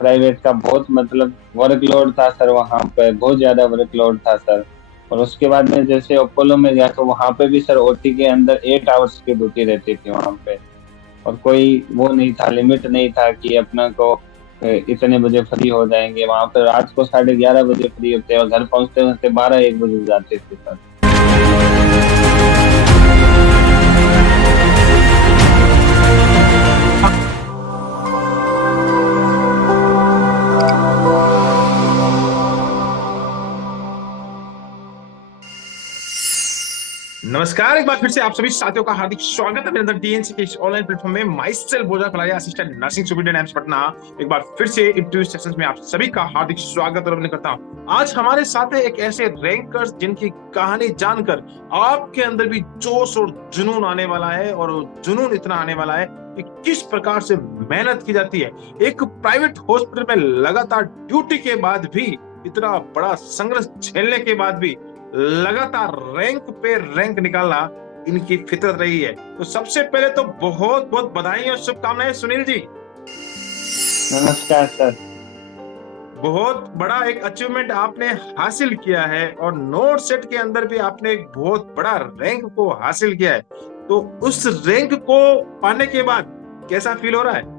Private का बहुत मतलब वर्कलोड था सर, वहाँ पे बहुत ज्यादा वर्कलोड था सर। और उसके बाद में जैसे अपोलो में गया तो वहाँ पे भी सर ओटी के अंदर 8 आवर्स की ड्यूटी रहती थी वहाँ पे। और कोई वो नहीं था, लिमिट नहीं था कि अपना को इतने बजे फ्री हो जाएंगे। वहां पर रात को 11:30 बजे फ्री होते और घर पहुंचते पहुंचते 12-1 बजे जाते थे सर। नमस्कार, एक बार फिर से आप सभी साथियों का हार्दिक स्वागत है मेरे अंदर डीएनसी के इस ऑनलाइन प्लेटफॉर्म में। Myself Bhoja Kalaria, assistant nursing superintendent AIIMS Patna. एक बार फिर से इंटरव्यू सेशंस में आप सभी का हार्दिक स्वागत और अभिनंदन करता हूं। आज हमारे साथ है एक ऐसे रैंकर्स जिनकी कहानी जानकर आपके अंदर भी जोश और जुनून आने वाला है, और जुनून इतना आने वाला है कि किस प्रकार से मेहनत की जाती है। एक प्राइवेट हॉस्पिटल में लगातार ड्यूटी के बाद भी, इतना बड़ा संघर्ष झेलने के बाद भी लगातार रैंक पे रैंक निकालना इनकी फितरत रही है। तो सबसे पहले तो बहुत बहुत बधाई और शुभकामनाएं सुनील जी। नमस्कार सर। बहुत बड़ा एक अचीवमेंट आपने हासिल किया है, और नोट सेट के अंदर भी आपने एक बहुत बड़ा रैंक को हासिल किया है। तो उस रैंक को पाने के बाद कैसा फील हो रहा है?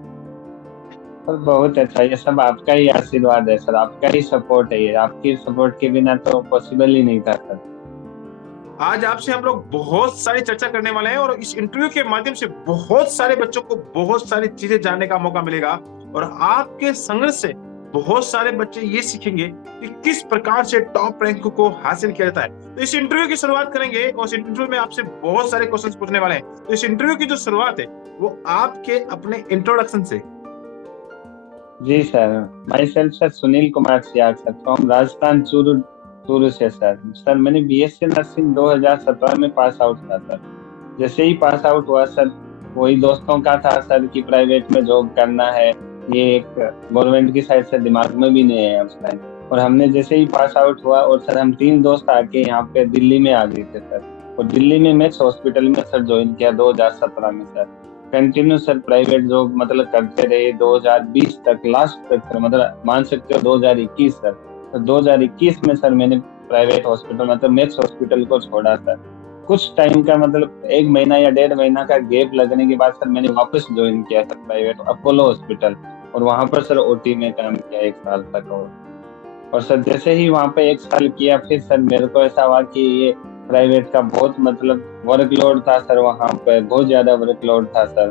सर बहुत अच्छा, ये सब आपका ही आशीर्वाद है सर, आपका ही सपोर्ट है, ये आपकी सपोर्ट के बिना तो पॉसिबल ही नहीं था सर। आज आपसे हम लोग बहुत सारी चर्चा करने वाले हैं, और इस इंटरव्यू के माध्यम से बहुत सारे बच्चों को बहुत सारी चीजें जानने का मौका मिलेगा। और आपके संघर्ष से बहुत सारे बच्चे ये सीखेंगे कि किस प्रकार से टॉप रैंक को हासिल किया जाता है। तो इस इंटरव्यू की शुरुआत करेंगे, और इस इंटरव्यू में आपसे बहुत सारे क्वेश्चंस पूछने वाले हैं। तो इस इंटरव्यू की जो शुरुआत है वो आपके अपने इंट्रोडक्शन से। जी sir, myself sir Sunil Kumar Siyag sir, from Rajasthan, Churu. Churu से सर। सर मैंने बीएससी नर्सिंग 2017 में पास आउट था सर। जैसे ही पास आउट हुआ सर, वही दोस्तों का था सर कि प्राइवेट में जॉब करना है। ये एक गवर्नमेंट की साइड से दिमाग में भी नहीं है उस टाइम। और हमने जैसे ही पास आउट हुआ और सर हम 3 दोस्त आके यहाँ पे दिल्ली में आ गए थे सर। और दिल्ली में मैक्स हॉस्पिटल में सर ज्वाइन किया 2017 में sir. Continue sir private job मतलब करते रहे 2020 तक, लास्ट तक सर, मतलब मान सकते हो 2021 सर। तो 2021 में सर मैंने प्राइवेट हॉस्पिटल मतलब मैक्स हॉस्पिटल को छोड़ा सर। कुछ टाइम का मतलब 1 महीना या 1.5 महीना का गैप लगने के बाद सर मैंने वापस ज्वाइन किया सर प्राइवेट अपोलो हॉस्पिटल। और वहां पर सर ओटी में काम किया 1 साल तक। और सर जैसे ही वहां पे 1 साल किया, फिर सर मेरे को ऐसा हुआ कि ये प्राइवेट का बहुत मतलब वर्कलोड था सर, वहां पे बहुत ज्यादा वर्कलोड था सर।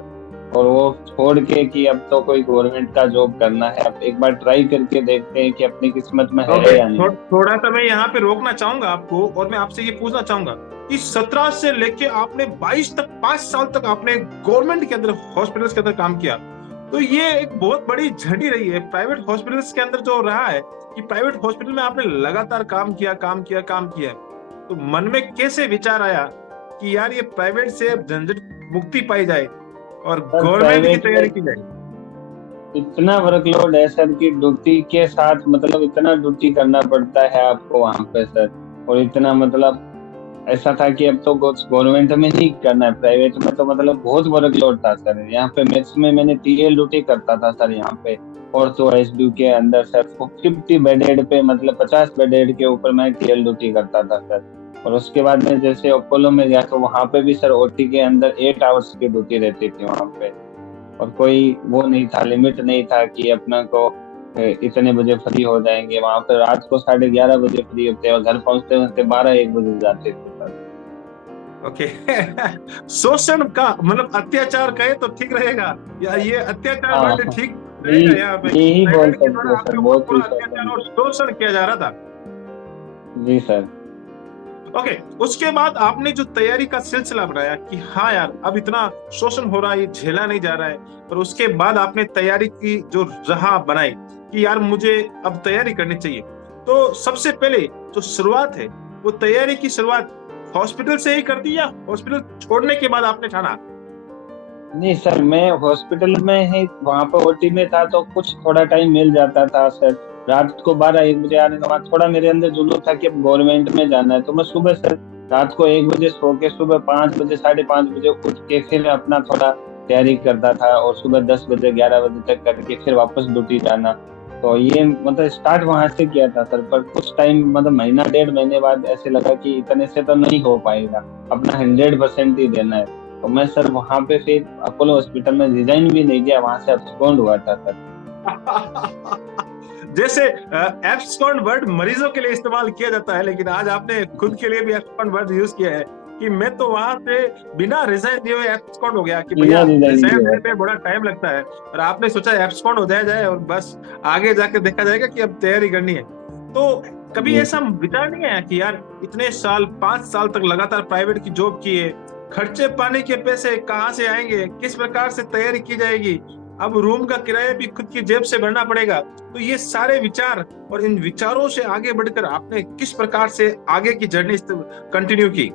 और वो छोड़ के कि अब तो कोई गवर्नमेंट का जॉब करना है, अब एक बार ट्राई करके देखते हैं कि अपनी किस्मत में है ओके, या नहीं। थोड़ा सा मैं यहाँ पे रोकना चाहूंगा आपको, और मैं आपसे ये पूछना चाहूंगा कि 17 से लेके आपने 22 तक, 5 साल तक आपने गवर्नमेंट के अंदर हॉस्पिटल्स के अंदर काम किया। तो ये एक बहुत बड़ी झंडी रही है प्राइवेट हॉस्पिटल्स के अंदर जो रहा है, कि प्राइवेट हॉस्पिटल में आपने लगातार काम किया, काम किया, काम किया। तो मन में कैसे विचार आया कि यार ये प्राइवेट से अब झंझट मुक्ति पाई जाए और सर गवर्नमेंट की प्राइवेट में तैयारी की जाए? इतना वर्कलोड है सर कि ड्यूटी के साथ मतलब इतना ड्यूटी करना पड़ता है आपको वहां पे सर। और इतना मतलब ऐसा था कि अब तो गवर्नमेंट में नहीं करना है, प्राइवेट में तो मतलब बहुत वर्कलोड था सर। यहाँ पे मैक्स में मैंने टीएल ड्यूटी करता था सर यहाँ पे। और तो आईसीयू के अंदर सर 50 बेडेड पे मतलब 50 बेडेड के ऊपर मैं टीएल ड्यूटी करता था सर। और उसके बाद में जैसे अपोलो में गया तो वहां पे भी सर ओटी के अंदर 8 आवर्स की ड्यूटी रहती थी वहां पे। और कोई वो नहीं था, लिमिट नहीं था कि अपना को इतने बजे फ्री हो जाएंगे। वहां पे रात को 11:30 बजे फ्री होते और घर पहुंचते पहुंचते 12-1 बजे जाते थे सर। ओके। शोषण का मतलब अत्याचार कहे तो ठीक रहेगा, या ये अत्याचार हाँ वर्ड हाँ, ठीक यही रहेगा यहाँ पे? यही बोल प्राइवेट के सकते द्वारा हो सर, आपके ऊपर बहुत ही पूरा अत्याचार शोषण। और शोषण किया जा रहा था। जी सर। ओके, उसके बाद आपने जो तैयारी का सिलसिला बनाया कि हाँ यार अब इतना शोषण हो रहा है, ये झेला नहीं जा रहा है, और उसके बाद आपने तैयारी की जो राह बनाई कि यार मुझे अब तैयारी करनी चाहिए। तो सबसे पहले जो शुरुआत है, वो तैयारी की शुरुआत हॉस्पिटल से ही कर दी, या हॉस्पिटल छोड़ने के बाद आपने ठाना? नहीं सर, मैं हॉस्पिटल में ही वहां पर ओटी में था तो कुछ थोड़ा टाइम मिल जाता था सर। रात को 12-1 बजे आने के बाद थोड़ा मेरे अंदर जुनून था कि अब गवर्नमेंट में जाना है, तो मैं सुबह सर रात को 1 बजे सो के सुबह 5 बजे 5:30 बजे उठ के फिर अपना थोड़ा तैयारी करता था। और सुबह 10 बजे 11 बजे तक करके फिर वापस ड्यूटी जाना। तो ये मतलब स्टार्ट वहां से किया था सर, पर कुछ टाइम मतलब महीना 1.5 महीने बाद ऐसे लगा कि इतने से तो नहीं हो पाएगा, अपना 100% ही देना है। तो मैं सर वहां पे फिर अपोलो हॉस्पिटल में रिजाइन भी नहीं किया, वहां से अब्सकॉन्ड हुआ था सर। जैसे एब्सकॉन्ड वर्ड मरीजों के लिए इस्तेमाल किया जाता है, लेकिन आज आपने खुद के लिए भी एब्सकॉन्ड वर्ड यूज किया है कि मैं तो वहां से बिना रिजाइन दिए हुए एब्सकॉन्ड हो गया, कि बिना भैया रिजाइन रिजाइन किए हुआ देने था। में बड़ा टाइम लगता है, और आपने सोचा एब्सकॉन्ड हो जाया जाए और बस आगे जाके देखा जाएगा कि अब तैयारी करनी है। तो कभी जी ऐसा विचार नहीं आया कि यार इतने साल, 5 साल तक लगातार प्राइवेट की जॉब किए, खर्चे पानी के पैसे कहाँ से आएंगे, किस प्रकार से तैयारी की जाएगी, अब रूम का किराया भी खुद की जेब से भरना पड़ेगा। तो ये सारे विचार और इन विचारों से आगे बढ़कर आपने किस प्रकार से आगे की जर्नी कंटिन्यू की?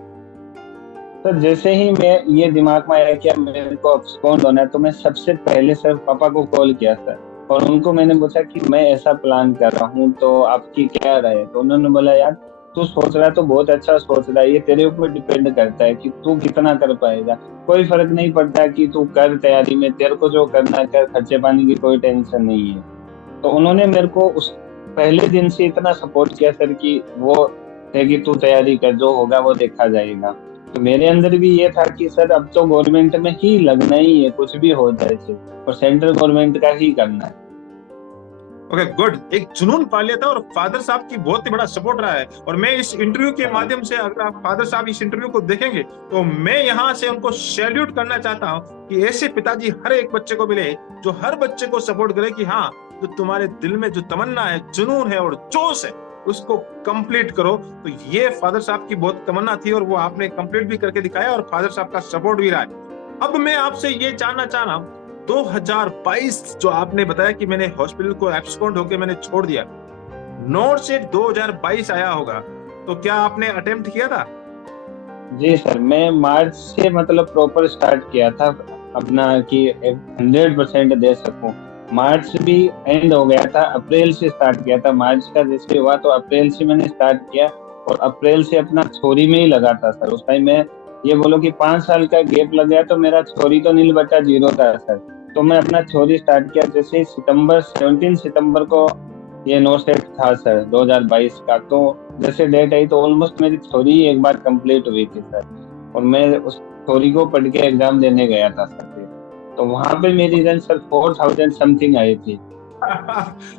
सर जैसे ही मैं ये दिमाग में आया कि अब मेरे को अब्सकॉन्ड होना है, तो मैं सबसे पहले सर पापा को कॉल किया सर, और उनको मैंने पूछा कि मैं ऐसा प्लान कर रहा हूँ, तो आपकी क्या राय है। तो उन्होंने बोला यार तू सोच रहा है तो बहुत अच्छा सोच रहा है, ये तेरे ऊपर डिपेंड करता है कि तू कितना कर पाएगा। कोई फर्क नहीं पड़ता कि तू कर तैयारी में, तेरे को जो करना है कर, खर्चे पानी की कोई टेंशन नहीं है। तो उन्होंने मेरे को उस पहले दिन से इतना सपोर्ट किया सर कि वो है कि तू तैयारी कर, जो होगा वो देखा जाएगा। तो मेरे अंदर भी ये था कि सर अब तो गवर्नमेंट में ही लगना ही है, कुछ भी हो जाए सर, और सेंट्रल गवर्नमेंट का ही करना है। ओके गुड, एक जुनून पाल लिया था और फादर साहब की बहुत ही बड़ा सपोर्ट रहा है। और मैं इस इंटरव्यू के हाँ माध्यम से, अगर आप फादर साहब इस इंटरव्यू को देखेंगे, तो मैं यहाँ से उनको सैल्यूट करना चाहता हूँ कि ऐसे पिताजी हर एक बच्चे को मिले जो हर बच्चे को सपोर्ट करे कि हाँ, जो तुम्हारे दिल में जो तमन्ना है, जुनून है और जोश है, उसको कंप्लीट करो। तो ये फादर साहब की बहुत तमन्ना थी और वो आपने कंप्लीट भी करके दिखाया, और फादर साहब का सपोर्ट भी रहा है। अब मैं आपसे ये जानना चाह रहा हूँ, 2022 जो आपने बताया कि मैंने हॉस्पिटल को एब्सकॉन्ड होकर मैंने छोड़ दिया, नॉर्थ से 2022 आया होगा, तो क्या आपने अटेम्प्ट किया था? जी सर, मैं मार्च से मतलब प्रॉपर स्टार्ट किया था अपना कि 100% दे सकूं। मार्च भी एंड हो गया था, अप्रैल से स्टार्ट किया था। मार्च का जैसे हुआ तो अप्रैल से मैंने स्टार्ट किया, और अप्रैल से अपना छोरी में ही लगा था सर। उस टाइम मैं ये बोलो कि 5 साल का गैप लग गया, तो मेरा छोरी तो नील बटा जीरो था सर। तो मैं अपना छोरी स्टार्ट किया जैसे ही 17 सितंबर को ये नो सेट था सर 2022 का। तो जैसे डेट आई तो ऑलमोस्ट मेरी थ्योरी एक बार कंप्लीट हुई थी सर, और मैं उस थ्योरी को पढ़ के एग्जाम देने गया था सर फिर। तो वहां पे मेरी रैंक सर 4000 समथिंग आई थी।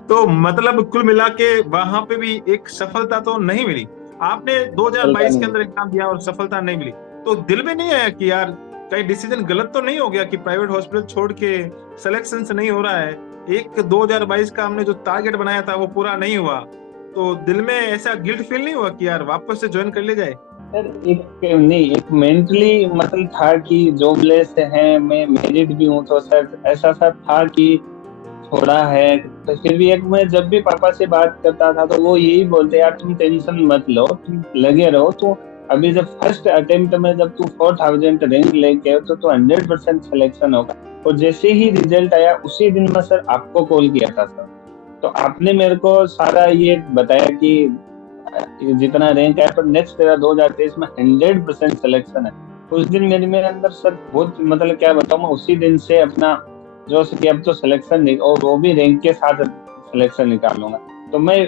तो मतलब कुल मिला के वहां पे भी एक सफलता तो नहीं मिली। आपने चलता 2022 के नहीं। अंदर एग्जाम दिया और सफलता नहीं मिली, तो दिल में नहीं आया कि यार कहीं डिसीजन गलत तो नहीं हो गया कि प्राइवेट हॉस्पिटल छोड़ के सिलेक्शन से नहीं हो रहा है, एक 2022 का हमने जो टारगेट बनाया था वो पूरा नहीं हुआ, तो दिल में ऐसा गिल्ट फील नहीं हुआ कि यार वापस से ज्वाइन कर ले जाए? सर एक नहीं, एक मेंटली मतलब था कि जॉबलेस है, मैं मैरिड भी हूँ, तो सर ऐसा सा था कि थोड़ा है। तो फिर भी एक मैं जब भी पापा से बात करता था तो वो यही बोलते यार तुम टेंशन मत लो, तुम लगे रहो। तो अभी जब फर्स्ट अटेम्प्ट में जब तू 4000 रैंक लेके आओ तो 100% सिलेक्शन होगा। और जैसे ही रिजल्ट आया उसी दिन मैं सर आपको कॉल किया था सर। तो आपने मेरे को सारा ये बताया कि जितना रैंक है पर नेक्स्ट तेरा 2023 में 100% सिलेक्शन है। उस दिन मेरे अंदर सर बहुत मतलब क्या बताऊं, मैं उसी दिन से अपना जो कि अब तो सिलेक्शन और वो भी रैंक के साथ सिलेक्शन निकालूंगा। तो मैं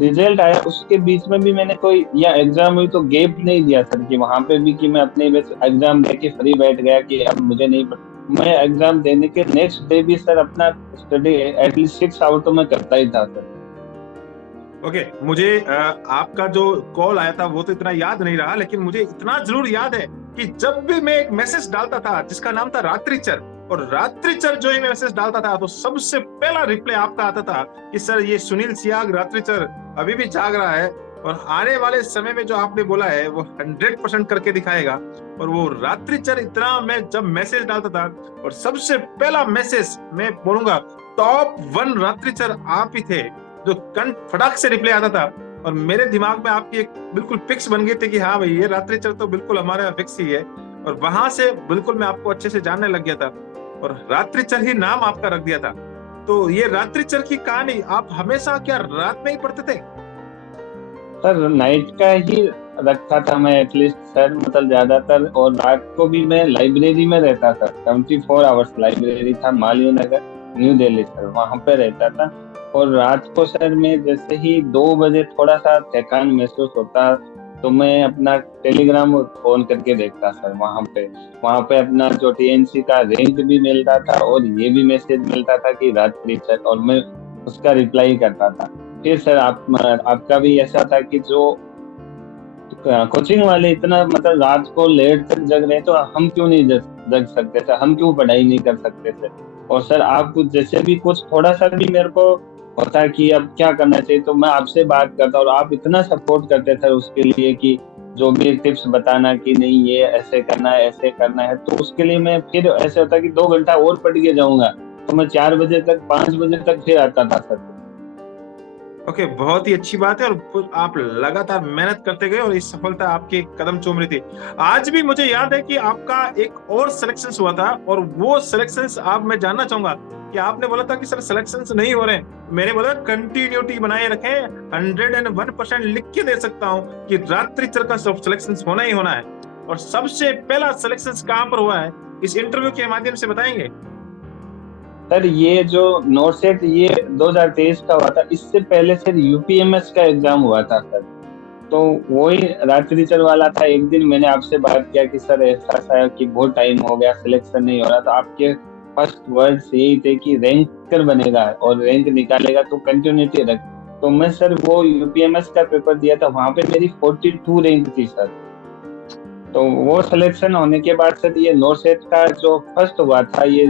रिजल्ट आया उसके बीच में भी मैंने कोई या एग्जाम हुई तो गैप नहीं दिया सर, कि वहां पे भी कि मैं अपने एग्जाम दे के फ्री बैठ गया कि अब मुझे नहीं मैं एग्जाम देने के नेक्स्ट डे भी सर अपना स्टडी एटलीस्ट 6 आवर तो मैं करता ही था सर। ओके मुझे आपका जो कॉल आया था वो तो इतना याद नहीं रहा, लेकिन मुझे इतना जरूर याद है कि जब भी मैं एक मैसेज डालता था जिसका नाम था रात्रिचर, और रात्रिचर जो ही मैसेज डालता था तो सबसे पहला रिप्लाई आपका आता था कि सर ये सुनील सियाग रात्रिचर अभी भी जाग रहा है, और आने वाले समय में जो आपने बोला है वो 100% करके दिखाएगा। और वो रात्रिचर इतना, मैं जब मैसेज डालता था और सबसे पहला मैसेज मैं बोलूंगा टॉप 1 रात्रिचर आप ही थे, जो कन फटाक से रिप्लाई आता था, और मेरे दिमाग में आपकी एक बिल्कुल फिक्स बन गई थी कि हाँ भाई ये रात्रिचर तो बिल्कुल हमारा फिक्स ही है। और वहां से बिल्कुल मैं आपको अच्छे से जानने लग गया था और रात्रिचर ही नाम आपका रख दिया था। तो ये रात्रिचर की कहानी आप हमेशा क्या रात में ही पढ़ते थे? सर नाइट का ही रखा था मैं एटलीस्ट सर, मतलब ज्यादातर। और रात को भी मैं लाइब्रेरी में रहता था, 24 आवर्स लाइब्रेरी था, मालवीय नगर न्यू दिल्ली सर, वहां पे रहता था। और रात को सर मैं जैसे ही 2 बजे थोड़ा सा थकान महसूस होता, तो मैं अपना टेलीग्राम फोन करके देखता सर। वहां पे अपना जो टीएनसी का रैंक भी मिलता था और ये भी मैसेज मिलता था कि रात्रि चेक, और मैं उसका रिप्लाई करता था। फिर सर आपका भी ऐसा था कि जो कोचिंग वाले इतना मतलब रात को लेट तक जग रहे हैं, तो हम क्यों नहीं जग सकते थे, हम क्यों पढ़ाई नहीं कर सकते थे। और सर आप कुछ जैसे भी कुछ थोड़ा सा भी मेरे को होता है कि अब क्या करना चाहिए, तो मैं आपसे बात करता, और आप इतना सपोर्ट करते थे उसके लिए कि जो भी टिप्स बताना कि नहीं ये ऐसे करना है ऐसे करना है, तो उसके लिए मैं फिर ऐसे होता कि 2 घंटा और पढ़ के जाऊंगा, तो मैं 4 बजे तक 5 बजे तक फिर आता था सर। ओके, बहुत ही अच्छी बात है। और आप लगातार मेहनत करते गए और इस सफलता आपके कदम चूम रही थी। आज भी मुझे याद है कि आपका एक और सिलेक्शन हुआ था, और वो सिलेक्शन आप मैं जानना चाहूंगा कि आपने बोला था कि सर सिलेक्शन नहीं हो रहे हैं, मैंने बोला कंटिन्यूटी बनाए रखें, 101% लिख के दे सकता हूँ कि रात्रि चर का सिलेक्शन होना ही होना है। और सबसे पहला सिलेक्शन कहाँ पर हुआ है, इस इंटरव्यू के माध्यम से बताएंगे? सर ये जो नोट सेट ये 2023 का हुआ था, इससे पहले सर यूपीएमएस का एग्जाम हुआ था सर। तो वही रात्रिचर वाला था। एक दिन मैंने आपसे बात किया कि सर ऐसा सा है कि बहुत टाइम हो गया, सिलेक्शन नहीं हो रहा, तो आपके फर्स्ट वर्ड्स यही थे कि रैंकर बनेगा और रैंक निकालेगा तो कंटिन्यूटी रख। तो मैं सर वो यूपीएमएस का पेपर दिया था, वहां पे मेरी 42 रैंक थी सर। तो वो सिलेक्शन होने के बाद सर ये नोट सेट का जो फर्स्ट हुआ था ये,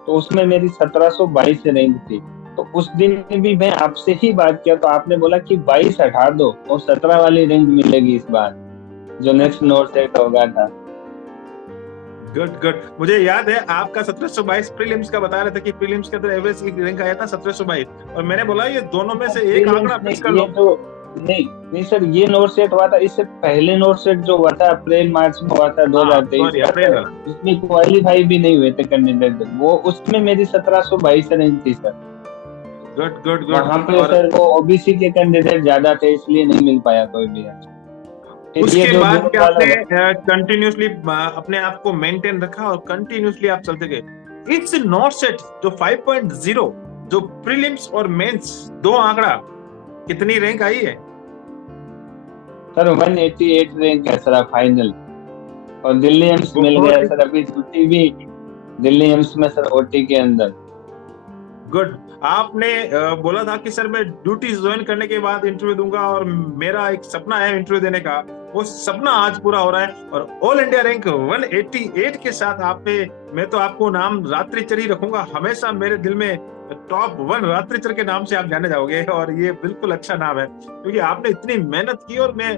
तो उसमें मेरी 1722 रैंक थी। तो उस दिन भी मैं आपसे ही बात किया, तो आपने बोला कि 22 हटा दो और 17 वाली रैंक मिलेगी इस बार, जो नेक्स्ट नोट सेट होगा था। गुड गुड, मुझे याद है आपका 1722 प्रीलिम्स का बता रहे थे कि प्रीलिम्स के अंदर एवरेज रैंक आया था 1722, और मैंने बोला ये दोनों में से एक आंकड़ा फिक्स कर लो। नहीं नहीं सर, ये नोट सेट हुआ था, इससे पहले नोट सेट जो हुआ था अप्रैल मार्च में हुआ था 2023 सॉरी, का अप्रैल सर, वाला। जिसमें क्वालिफाई भी नहीं हुए थे कैंडिडेट, वो उसमें मेरी 1722 रैंक थी सर। Good good good. वहां पे और सर वो ओबीसी के कैंडिडेट ज्यादा थे, इसलिए नहीं मिल पाया कोई भी। फिर ये उसके जो बाद जून क्या वाला आपने हुआ। कंटिन्यूसली अपने आप को मेंटेन रखा और कंटिन्यूसली आप चलते गए। इट्स नॉट सेट जो 5.0, जो प्रीलिम्स और मेंस दो आंकड़ा, कितनी रैंक आई है? सर 188 रैंक है सर फाइनल, और दिल्ली एम्स मिल बहुत गया ही सर, अभी छुट्टी भी दिल्ली एम्स में सर, ओटी के अंदर। गुड। आपने बोला था कि सर मैं ड्यूटी ज्वाइन करने के बाद इंटरव्यू दूंगा, और मेरा एक सपना है इंटरव्यू देने का, वो सपना आज पूरा हो रहा है। और ऑल इंडिया रैंक 188 के साथ आप पे, मैं तो आपको नाम रात्रिचर ही रखूंगा, हमेशा मेरे दिल में टॉप 1 रात्रिचर के नाम से आप जाने जाओगे। और ये बिल्कुल अच्छा नाम है, क्योंकि आपने इतनी मेहनत की। और मैं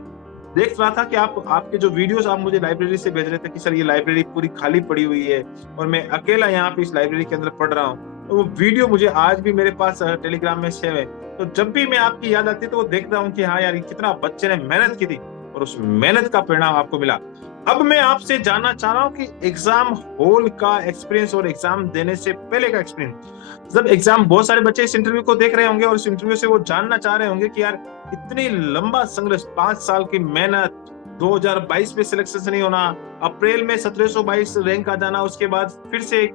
देख रहा था कि आपके जो वीडियोस आप मुझे लाइब्रेरी से भेज रहे थे कि सर ये लाइब्रेरी पूरी खाली पड़ी हुई है और मैं अकेला यहाँ पे इस लाइब्रेरी के अंदर पढ़ रहा हूँ, तो वो वीडियो मुझे आज भी मेरे पास टेलीग्राम में सेव है। तो जब भी मैं आपकी याद आती है तो वो देखता हूँ कि हाँ यार, कितना बच्चे ने मेहनत की थी और उस मेहनत का परिणाम आपको मिला। अब मैं आपसे जानना चाह रहा हूँ कि एग्जाम हॉल का एक्सपीरियंस और एग्जाम देने से पहले का एक्सपीरियंस। जब एग्जाम, बहुत सारे बच्चे इस इंटरव्यू को देख रहे होंगे और इस इंटरव्यू से वो जानना चाह रहे होंगे कि यार इतनी लंबा संघर्ष, 5 साल की मेहनत, 2022 में सिलेक्शन नहीं होना, अप्रैल में 1722 रैंक आ जाना, उसके बाद फिर से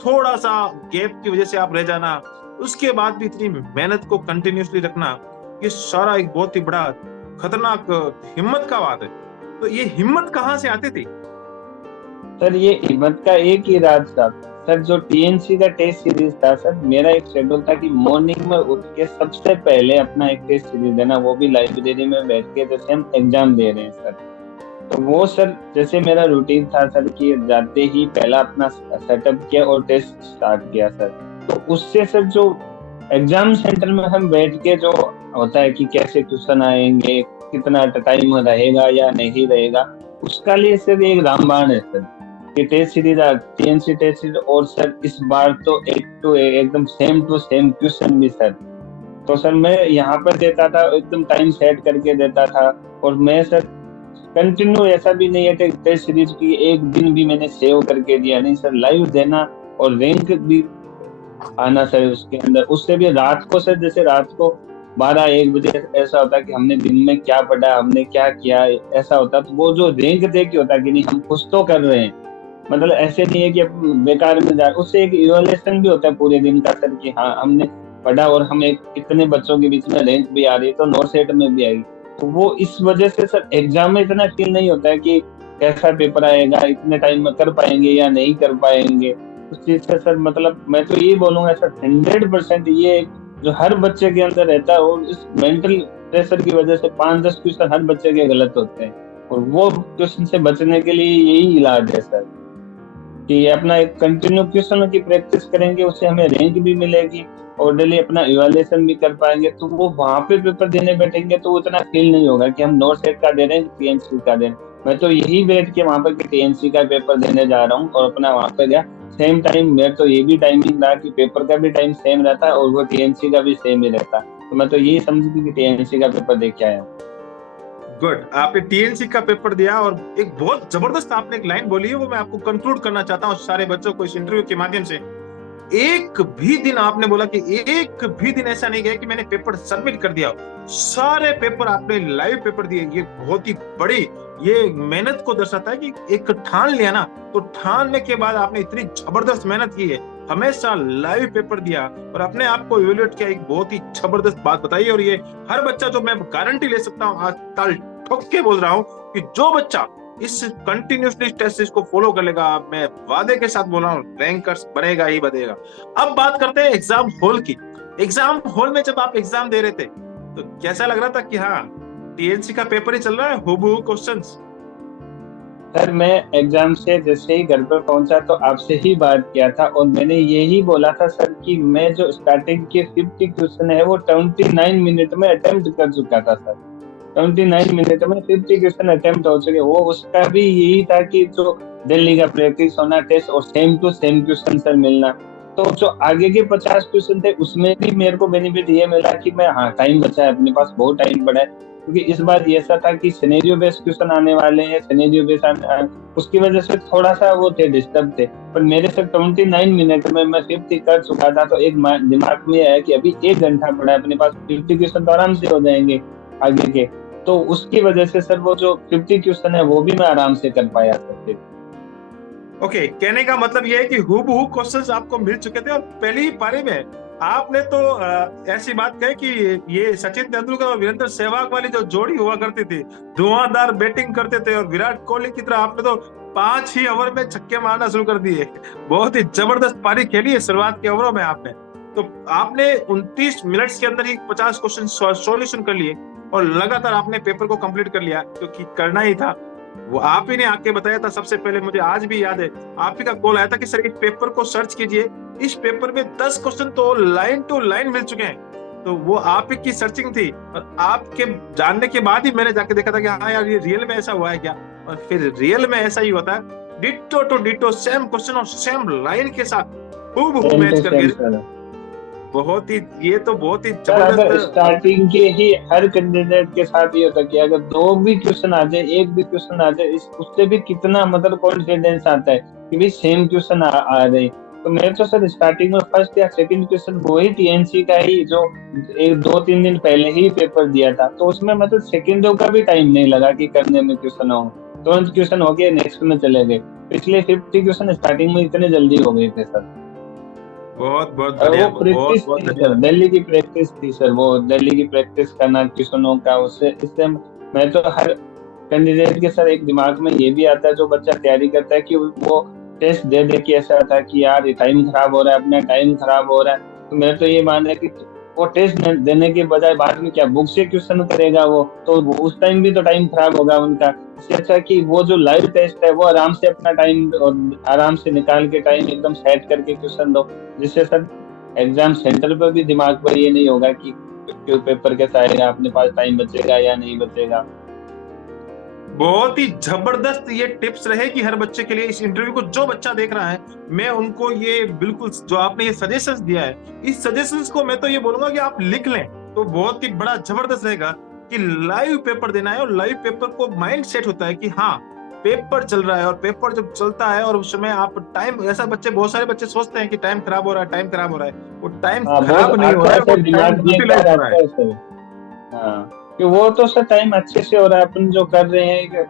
थोड़ा सा गैप की वजह से आप रह जाना, उसके बाद भी इतनी मेहनत को कंटिन्यूसली रखना, ये सारा एक बहुत ही बड़ा खतरनाक हिम्मत का बात है। तो ये हिम्मत कहाँ से आती थी? सर ये हिम्मत का एक ही राज था सर, जो टीएनसी का टेस्ट सीरीज था सर, मेरा एक शेड्यूल था कि मॉर्निंग में उठ के सबसे पहले अपना एक टेस्ट सीरीज देना, वो भी लाइब्रेरी में बैठ के, जैसे हम एग्जाम दे रहे हैं सर। तो वो सर जैसे मेरा रूटीन था सर कि जाते ही पहला अपना सेटअप किया और टेस्ट स्टार्ट किया सर। तो उससे सर जो एग्जाम सेंटर में हम बैठ के जो होता है कि कैसे क्वेश्चन आएंगे, कितना टाइम रहेगा या नहीं रहेगा, उसका लिए सर एक रामबाण है सर कि test series, TNC test series. और सर इस बार तो एकदम सेम टू सेम क्वेश्चन भी सर। तो सर मैं यहाँ पर देता था, एकदम टाइम सेट करके देता था। और मैं सर कंटिन्यू, ऐसा भी नहीं है कि टेस्ट सीरीज की एक दिन भी मैंने सेव करके दिया नहीं सर, लाइव देना और रैंक भी आना सर उसके अंदर। उससे भी रात को सर, जैसे रात को 12-1 बजे ऐसा होता कि हमने दिन में क्या पढ़ा, हमने क्या किया, ऐसा होता, तो वो जो रैंक देख के होता कि नहीं हम कुछ तो कर रहे हैं, मतलब ऐसे नहीं है कि अब बेकार में जा, उससे एक इवैल्यूएशन भी होता है पूरे दिन का सर कि हाँ हमने पढ़ा और हमें इतने बच्चों के बीच में रैंक भी आ रही है, तो नोट सेट में भी आएगी। तो वो इस वजह से सर एग्जाम में इतना फील नहीं होता है कि कैसा पेपर आएगा, इतने टाइम में कर पाएंगे या नहीं कर पाएंगे। उस चीज से सर मतलब मैं तो यही बोलूंगा सर 100% ये जो हर बच्चे के अंदर रहता है, और इस मेंटल प्रेशर की वजह से 5-10 क्वेश्चन हर बच्चे के गलत होते हैं, और वो क्वेश्चन से बचने के लिए यही इलाज है सर कि अपना एक कंटिन्यू क्वेश्चनों की प्रैक्टिस करेंगे, उससे हमें रैंक भी मिलेगी और डेली अपना इवैल्यूएशन भी कर पाएंगे। तो वो वहां पे पेपर देने बैठेंगे तो उतना फील नहीं होगा कि हम नोट सेट का दे रहे हैं कि टीएनसी का दे रहे हैं। मैं तो यही बैठ के वहां पर कि टीएनसी का पेपर देने जा रहा हूँ, और अपना वहां पर गया सेम टाइम, मेरा तो ये भी टाइमिंग रहा कि पेपर का भी टाइम सेम रहता है और वो टीएनसी का भी सेम ही रहता है। तो मैं तो यही समझती कि टीएनसी का पेपर दे के आया हूँ। गुड, आपने टीएनसी का पेपर दिया और एक बहुत जबरदस्त आपने एक लाइन बोली है, वो मैं आपको कंक्लूड करना चाहता हूँ सारे बच्चों को इस इंटरव्यू के माध्यम से। एक भी दिन आपने बोला कि एक भी दिन ऐसा नहीं गया कि मैंने पेपर सबमिट कर दिया। सारे पेपर आपने लाइव पेपर दिए, ये बहुत ही बड़ी ये मेहनत को दर्शाता है कि एक ठान लिया ना, तो ठानने के बाद आपने इतनी जबरदस्त मेहनत की है, हमेशा लाइव पेपर दिया और अपने आप को इवेल्युएट किया। एक बहुत ही जबरदस्त बात बताई, और ये हर बच्चा, जो मैं गारंटी ले सकता हूँ, आज ताल ठोक के बोल रहा हूँ कि जो बच्चा इस कंटिन्यूसली टेस्ट को फॉलो कर लेगा, मैं वादे के साथ बोल रहा हूँ, रैंकर्स बनेगा ही बनेगा। अब बात करते हैं एग्जाम हॉल की। एग्जाम हॉल में जब आप एग्जाम दे रहे थे तो कैसा लग रहा था कि हाँ टीएनसी का पेपर ही चल रहा है, हूबहू क्वेश्चंस? सर मैं एग्जाम से जैसे ही घर पर पहुंचा तो आपसे ही बात किया था, और मैंने यही बोला था सर कि मैं जो स्टार्टिंग के 50 क्वेश्चन है वो 29 मिनट में अटेम्प्ट कर चुका था सर। 29 मिनट में 50 क्वेश्चन अटेम्प्ट हो चुके। वो उसका भी यही था कि जो दिल्ली का प्रैक्टिस होना, टेस्ट और same to same question sir मिलना। तो जो आगे के 50 क्वेश्चन थे उसमें भी मेरे को बेनिफिट ये मिला कि मैं हाँ टाइम बचा है, अपने पास बहुत टाइम पड़ा है, क्योंकि इस बार ऐसा था कि सिनेरियो बेस्ड क्वेश्चन आने वाले हैं, सिनेरियो बेस्ड उसकी वजह से थोड़ा सा वो थे, डिस्टर्ब थे। पर मेरे से 29 मिनट में मैं 50 कर चुका था, तो एक दिमाग में आया कि अभी 1 घंटा पड़ा है अपने पास, 50 क्वेश्चन तो आराम से हो जाएंगे आगे के। तो उसकी वजह से सर वो जो 50 क्वेश्चन है वो भी मैं आराम से कर पाया सर। ओके, कहने का मतलब ये है कि हूबहू क्वेश्चंस आपको मिल चुके थे और पहली ही पारी में आपने तो ऐसी बात कही कि ये सचिन तेंदुलकर और वीरेंद्र सहवाग वाली जो जोड़ी हुआ करती थी, धुआंधार बैटिंग करते थे, और विराट कोहली की तरह आपने तो 5 ही ओवर में छक्के मारना शुरू कर दिए। बहुत ही जबरदस्त पारी खेली है शुरुआत के ओवरों में आपने। तो आपने 29 मिनट्स के अंदर ही 50 क्वेश्चन सॉल्यूशन कर लिए और लगातार आपने पेपर को कंप्लीट कर लिया, क्योंकि करना ही था। वो आप ही ने आके बताया था सबसे पहले, मुझे आज भी याद है, आप ही का कॉल आया था कि सर इस पेपर को सर्च कीजिए, इस पेपर में 10 क्वेश्चन तो लाइन टू लाइन मिल चुके हैं। तो वो आप ही की सर्चिंग थी, और आपके जानने के बाद ही मैंने जाके देखा था कि हाँ यार ये रियल में ऐसा हुआ है क्या, और फिर रियल में ऐसा ही होता है, ditto to ditto same question और सेम लाइन के साथ हूबहू मैच करके। बहुत ही, ये तो बहुत ही जबरदस्त। स्टार्टिंग के ही हर कैंडिडेट के साथ ये होता है कि अगर 2 भी क्वेश्चन आ जाए, 1 भी क्वेश्चन आ जाए, उससे भी कितना मतलब कॉन्फिडेंस आता है कि भी सेम क्वेश्चन आ रहे। तो मेरे तो सर स्टार्टिंग में फर्स्ट या सेकंड क्वेश्चन वो ही टीएनसी का ही जो 1-2-3 दिन पहले ही पेपर दिया था, तो उसमें मतलब सेकंडों का भी टाइम नहीं लगा कि करने में क्वेश्चन हो, तुरंत क्वेश्चन हो गए, नेक्स्ट में चले गए। पिछले 50 क्वेश्चन स्टार्टिंग में इतने जल्दी हो गए थे सर। बहुत बहुत बढ़िया, वो प्रैक्टिस थी सर, दिल्ली की प्रैक्टिस थी सर, वो दिल्ली की प्रैक्टिस करना क्वेश्चनों का, उससे इससे मैं तो हर कैंडिडेट के सर एक दिमाग में ये भी आता है, जो बच्चा तैयारी करता है, कि वो टेस्ट दे दे के ऐसा आता है कि यार ये टाइम खराब हो रहा है, अपना टाइम खराब हो रहा है। तो मेरा तो ये मान है कि वो टेस्ट देने के बजाय बाद में क्या बुक से क्वेश्चन करेगा वो, तो उस टाइम भी तो टाइम खराब होगा उनका। इससे अच्छा कि वो जो लाइव टेस्ट है वो आराम से अपना टाइम और आराम से निकाल के टाइम एकदम सेट करके क्वेश्चन दो, जिससे सर एग्जाम सेंटर पर भी दिमाग पर ये नहीं होगा कि पेपर कैसा आएगा, अपने पास टाइम बचेगा या नहीं बचेगा। बहुत ही जबरदस्त ये टिप्स रहे कि हर बच्चे के लिए इस इंटरव्यू को जो बच्चा देख रहा है, मैं उनको ये बिल्कुल जो आपने ये सजेशंस दिया है, इस सजेशंस को मैं तो ये बोलूंगा कि आप लिख लें, तो बहुत ही बड़ा जबरदस्त रहेगा कि लाइव पेपर देना है, और लाइव पेपर को माइंड सेट होता है कि हाँ पेपर चल रहा है, और पेपर जब चलता है और उस समय आप टाइम, ऐसा बच्चे, बहुत सारे बच्चे सोचते हैं कि टाइम खराब हो रहा है, टाइम खराब हो रहा है, वो टाइम खराब नहीं हो रहा है, वो टाइम यूटिलाइज हो रहा है। हाँ, कि वो तो सर टाइम अच्छे से हो रहा है, अपन जो कर रहे हैं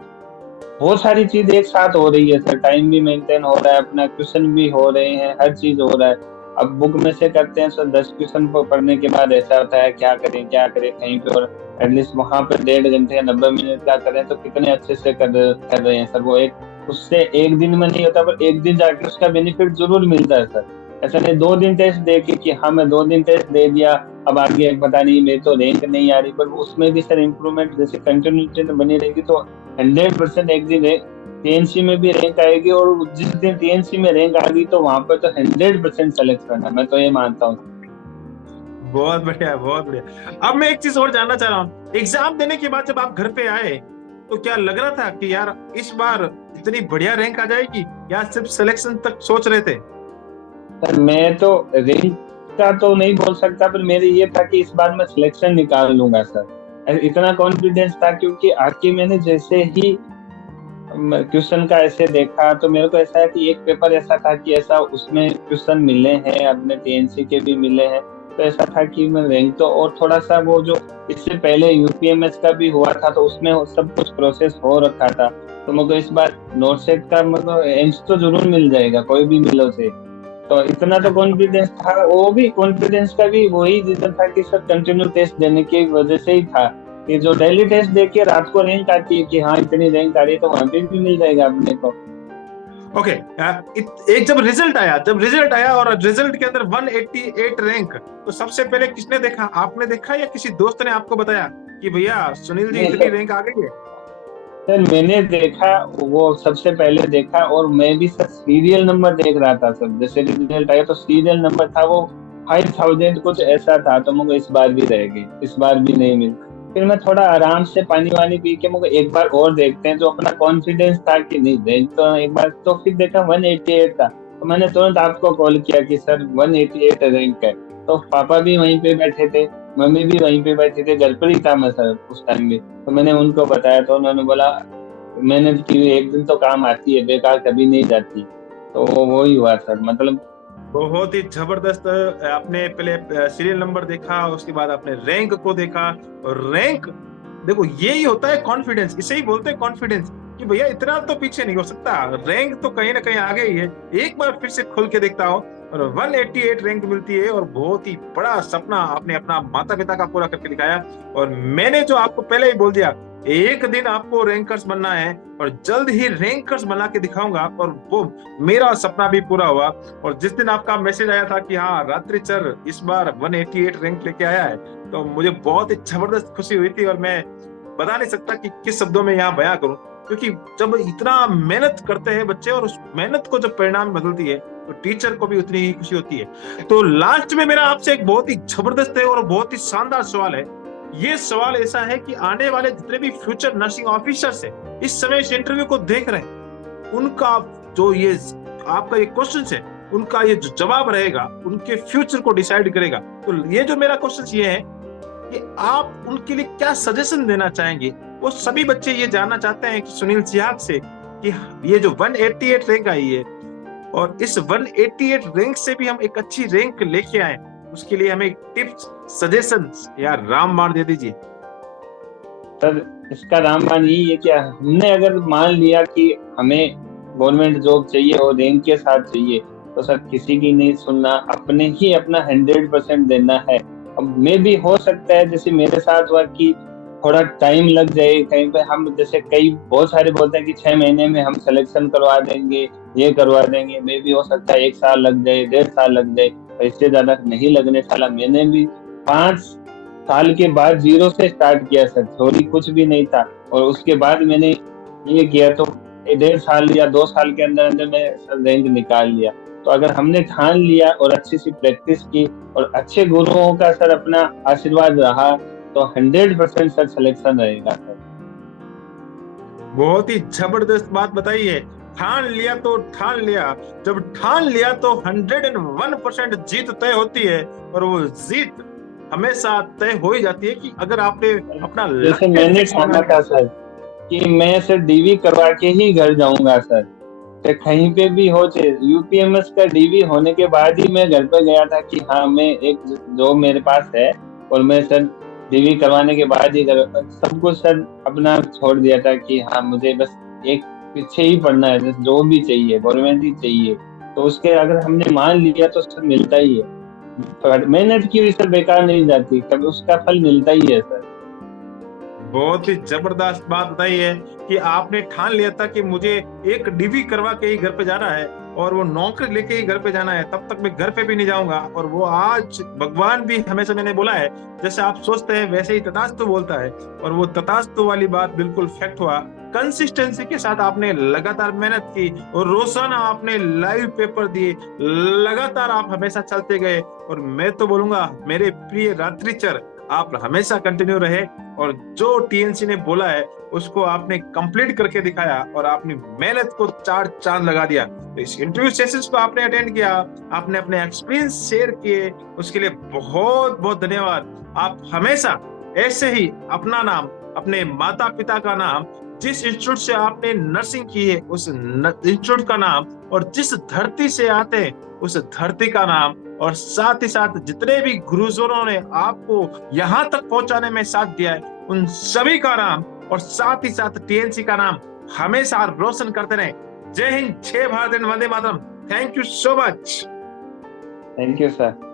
बहुत सारी चीज एक साथ हो रही है सर, टाइम भी मेंटेन हो रहा है, अपना क्वेश्चन भी हो रहे हैं, हर चीज हो रहा है। अब बुक में से करते हैं सर, 10 क्वेश्चन पढ़ने के बाद ऐसा होता है क्या करें क्या करें कहीं पे, और एटलीस्ट वहां पे 1.5 घंटे या 90 मिनट का करें तो कितने अच्छे से कर रहे हैं सर। वो एक उससे एक दिन में नहीं होता, पर एक दिन जाके उसका बेनिफिट जरूर मिलता है सर। ऐसा नहीं 2 दिन टेस्ट दे के कि हाँ मैं 2 दिन टेस्ट दे दिया, अब आगे पता नहीं मेरी तो रैंक नहीं आ रही, पर उसमें भी सर इम्प्रूवमेंट जैसे कंटिन्यूटी बनी रहेगी तो 100% एक दिन टीएनसी में भी रैंक आएगी, और जिस दिन टीएनसी में रैंक आ गई तो वहां पर तो 100% सिलेक्शन है, मैं तो ये मानता हूँ। बहुत बढ़िया, बहुत बढ़िया। अब मैं एक चीज और जानना चाह रहा हूँ, एग्जाम देने के बाद जब आप घर पे आए तो क्या लग रहा था कि यार इस बार इतनी बढ़िया रैंक आ जाएगी, या सिर्फ सिलेक्शन तक सोच रहे थे? सर मैं तो रैंक का तो नहीं बोल सकता, पर मेरे ये था कि इस बार मैं सिलेक्शन निकाल लूंगा सर, इतना कॉन्फिडेंस था। क्योंकि आके मैंने जैसे ही क्वेश्चन का ऐसे देखा तो मेरे को ऐसा है कि एक पेपर ऐसा था कि ऐसा उसमें क्वेश्चन मिले हैं, अपने टीएनसी के भी मिले हैं, तो ऐसा था कि मैं रैंक तो, और थोड़ा सा वो जो इससे पहले यूपीएमएस का भी हुआ था तो उसमें वो सब कुछ प्रोसेस हो रखा था, तो मेरे को इस बार नोट सेट का मतलब एम्स तो जरूर मिल जाएगा, कोई भी मिलो से। तो इतना तो कॉन्फिडेंस था, वो भी कॉन्फिडेंस का भी वही रीजन था कि सर कंटिन्यू टेस्ट देने की वजह से ही था, कि जो डेली टेस्ट देख के रात को रैंक आती है कि हाँ इतनी रैंक आ रही है तो वहां पे भी मिल जाएगा अपने को। ओके, एक जब रिजल्ट आया और रिजल्ट के अंदर 188 रैंक, तो सबसे पहले किसने देखा? आपने देखा या किसी दोस्त ने आपको बताया कि भैया सुनील जी नहीं इतनी सर, रैंक आ गई है? सर मैंने देखा, वो सबसे पहले देखा, और मैं भी सर सीरियल नंबर देख रहा था सर, जैसे रिजल्ट आया तो सीरियल नंबर था वो 5000 कुछ ऐसा था, तो मुझे इस बार भी रह गई, इस बार भी नहीं मिली। फिर मैं थोड़ा आराम से पानी वानी पी के मुझे एक बार और देखते हैं, जो अपना कॉन्फिडेंस था कि नहीं रैंक तो एक बार, तो फिर देखा 188 था, तो मैंने तुरंत आपको कॉल किया कि सर 188 रैंक है। तो पापा भी वहीं पे बैठे थे, मम्मी भी वहीं पे बैठे थे, घर पर ही था मैं सर उस टाइम में। तो मैंने उनको बताया तो उन्होंने बोला मेहनत की हुई एक दिन तो काम आती है, बेकार कभी नहीं जाती। तो वो ही हुआ सर, मतलब। बहुत ही जबरदस्त। आपने पहले सीरियल नंबर देखा, उसके बाद आपने रैंक को देखा, और रैंक देखो यही होता है कॉन्फिडेंस, इसे ही बोलते हैं कॉन्फिडेंस, कि भैया इतना तो पीछे नहीं हो सकता, रैंक तो कहीं ना कहीं आगे ही है, एक बार फिर से खुल के देखता हूँ। और 188 रैंक मिलती है, और बहुत ही बड़ा सपना आपने अपना माता पिता का पूरा करके दिखाया। और मैंने जो आपको पहले ही बोल दिया, एक दिन आपको रैंकर्स बनना है, और जल्द ही रैंकर्स बना के दिखाऊंगा, और वो मेरा सपना भी पूरा हुआ। और जिस दिन आपका मैसेज आया था कि हाँ रात्रिचर इस बार 188 रैंक लेके आया है, तो मुझे बहुत ही जबरदस्त खुशी हुई थी, और मैं बता नहीं सकता कि किस शब्दों में यहाँ बयां करूं, क्योंकि जब इतना मेहनत करते हैं बच्चे, और उस मेहनत को जब परिणाम बदलती है तो टीचर को भी उतनी ही खुशी होती है। तो लास्ट में मेरा आपसे एक बहुत ही जबरदस्त है और बहुत ही शानदार सवाल है। ये सवाल ऐसा है कि आने वाले जितने भी फ्यूचर नर्सिंग ऑफिसर्स है, इस समय इस इंटरव्यू को देख रहे हैं, उनका जो ये आपका ये क्वेश्चन है, उनका ये जो जवाब रहेगा उनके फ्यूचर को डिसाइड करेगा। तो ये जो मेरा क्वेश्चन ये है कि आप उनके लिए क्या सजेशन देना चाहेंगे? वो सभी बच्चे ये जानना चाहते हैं कि सुनील सिहाग से कि ये जो 188 रैंक आई है, और इस 188 रैंक से भी हम एक अच्छी रैंक लेके आए, उसके लिए हमें टिप्स, सजेशन या रामबाण दे दीजिए। सर इसका रामबाण यही है कि हमने अगर मान लिया कि हमें गवर्नमेंट जॉब चाहिए और रैंक के साथ चाहिए, तो सर किसी की नहीं सुनना, अपने ही अपना 100% देना है। अब में भी हो सकता है जैसे मेरे साथ हुआ कि थोड़ा टाइम लग जाए कहीं पे, हम जैसे कई बहुत सारे बोलते हैं कि 6 महीने में हम सिलेक्शन करवा देंगे, ये करवा देंगे, में भी हो सकता है 1 साल लग जाए, 1.5 साल लग जाए, इससे ज्यादा नहीं लगने साला। मैंने भी 5 साल के बाद जीरो से स्टार्ट किया सर, थोड़ी कुछ भी नहीं था, और उसके बाद मैंने ये किया तो 1.5 साल या 2 साल के अंदर अंदर मैं सर रैंक निकाल लिया। तो अगर हमने ठान लिया और अच्छी सी प्रैक्टिस की और अच्छे गुरुओं का सर अपना आशीर्वाद रहा, तो 100% सर सिलेक्शन रहेगा सर। बहुत ही जबरदस्त बात बताई है। ठान लिया तो ठान लिया, जब ठान लिया तो 101% जीत तय होती है, और वो जीत हमेशा तय हो ही जाती है कि अगर आपने अपना जैसे लक्ष्य मैंने फिक्स ठाना बना था सर कि मैं सर डीवी करवा के ही घर जाऊंगा सर, चाहे कहीं पे भी हो, चाहे यूपीएमएस का डीवी होने के बाद ही मैं घर पे गया था कि हाँ मैं एक जॉब मेरे पास है, और मैं सर डीवी करवाने के बाद ही घर सब कुछ सर अपना छोड़ दिया था कि हाँ मुझे बस एक पीछे ही पढ़ना है, बस जॉब भी चाहिए, गवर्नमेंट ही चाहिए। तो उसके अगर हमने मान लिया तो सर मिलता ही है। पर मेहनत की हुई सर बेकार नहीं जाती, कभी उसका फल मिलता ही है सर। बहुत ही जबरदस्त बात बताई है कि आपने ठान लिया था कि मुझे एक डिग्री करवा के ही घर पे जाना है और वो नौकरी लेके ही घर पे जाना है, तब तक मैं घर पे भी नहीं जाऊंगा। और वो आज भगवान भी हमेशा मैंने बोला है, जैसे आप सोचते हैं वैसे ही तथास्तु बोलता है, और वो तथास्तु वाली बात बिल्कुल फैक्ट हुआ। कंसिस्टेंसी के साथ आपने लगातार मेहनत की और रोजाना आपने लाइव पेपर दिए, लगातार आप हमेशा चलते गए। और मैं तो बोलूंगा मेरे प्रिय रात्रिचर, आप हमेशा कंटिन्यू रहे और जो टीएनसी ने बोला है उसको आपने कंप्लीट करके दिखाया और आपने मेहनत को चार चांद लगा दिया। तो इस इंटरव्यू सेशंस को आपने अटेंड किया, आपने अपने एक्सपीरियंस शेयर किए, उसके लिए बहुत बहुत धन्यवाद। आप हमेशा ऐसे ही अपना नाम, अपने माता पिता का नाम, जिस इंस्टीट्यूट से आपने नर्सिंग की है उस इंस्टीट्यूट का नाम, और जिस धरती से आते हैं उस धरती का नाम, और साथ ही साथ जितने भी गुरुजनों ने आपको यहाँ तक पहुंचाने में साथ दिया है उन सभी का नाम, और साथ ही साथ टीएनसी का नाम हमेशा रोशन करते रहे। जय हिंद, जय भारत, वंदे मातरम। Thank you so much. Thank you sir.